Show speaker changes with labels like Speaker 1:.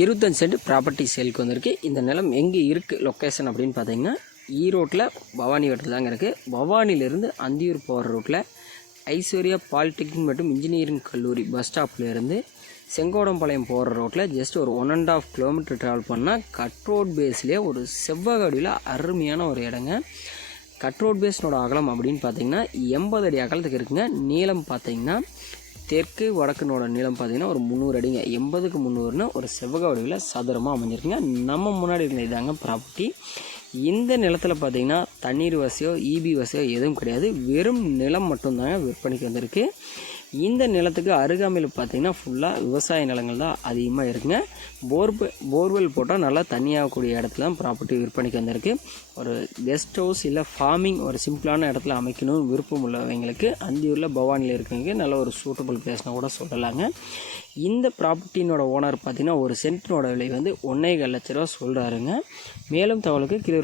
Speaker 1: இருபத்தஞ்சு send property சேலுக்கு வந்திருக்கு. இந்த நிலம் எங்கே இருக்குது லொக்கேஷன் அப்படின்னு பார்த்தீங்கன்னா ஈரோட்டில் பவானி வட்டத்தில் தாங்க இருக்குது பவானிலேருந்து அந்தியூர் போகிற ரூட்டில் ஐஸ்வர்யா பாலிடெக்னிக் மற்றும் இன்ஜினியரிங் கல்லூரி பஸ் ஸ்டாப்லேருந்து செங்கோடம்பாளையம் போகிற ரோட்டில் ஜஸ்ட் ஒரு one and half kilometre travel பண்ணால் கட் ரோட் பேஸ்லேயே ஒரு செவ்வகடியில் அருமையான ஒரு இடங்க. கட் ரோட் பேஸ்னோட அகலம் அப்படின்னு பார்த்தீங்கன்னா எண்பது அடி அகலத்துக்கு இருக்குங்க. நீளம் பார்த்தீங்கன்னா தெற்கு வடக்குனோட நீளம் பார்த்தீங்கன்னா ஒரு முந்நூறு அடிங்க. எண்பதுக்கு முந்நூறுனா ஒரு செவ்வக வடிவில் சதுரமாக அமைஞ்சிருக்குங்க. நம்ம முன்னாடி இருந்த இதாங்க ப்ராப்பர்ட்டி இந்த நிலத்தில் பார்த்தீங்கன்னா தண்ணீர் வசதியோ இபி வசதியோ எதுவும் கிடையாது. வெறும் நிலம் மட்டும்தாங்க விற்பனைக்கு வந்திருக்கு. இந்த நிலத்துக்கு அருகாமையில் பார்த்தீங்கன்னா ஃபுல்லாக விவசாய நிலங்கள் தான் அதிகமாக இருக்குங்க. போர் போர்வெல் போட்டால் நல்லா தண்ணியாகக்கூடிய இடத்துல தான் ப்ராப்பர்ட்டி விற்பனைக்கு வந்திருக்கு. ஒரு கெஸ்ட் ஹவுஸ் இல்லை ஃபார்மிங் ஒரு சிம்பிளான இடத்துல அமைக்கணும்னு விருப்பம் உள்ளவங்களுக்கு அந்தியூரில் பவானியில் இருக்கவங்க நல்ல ஒரு சூட்டபிள் பிளேஸ்னால் கூட சொல்லலாங்க. இந்த ப்ராப்பர்ட்டினோட ஓனர் பார்த்தீங்கன்னா ஒரு சென்ட்டினோட விலை வந்து ஒன்றே லட்ச ரூபா சொல்கிறாருங்க மேலும் தகவலுக்கு கீழே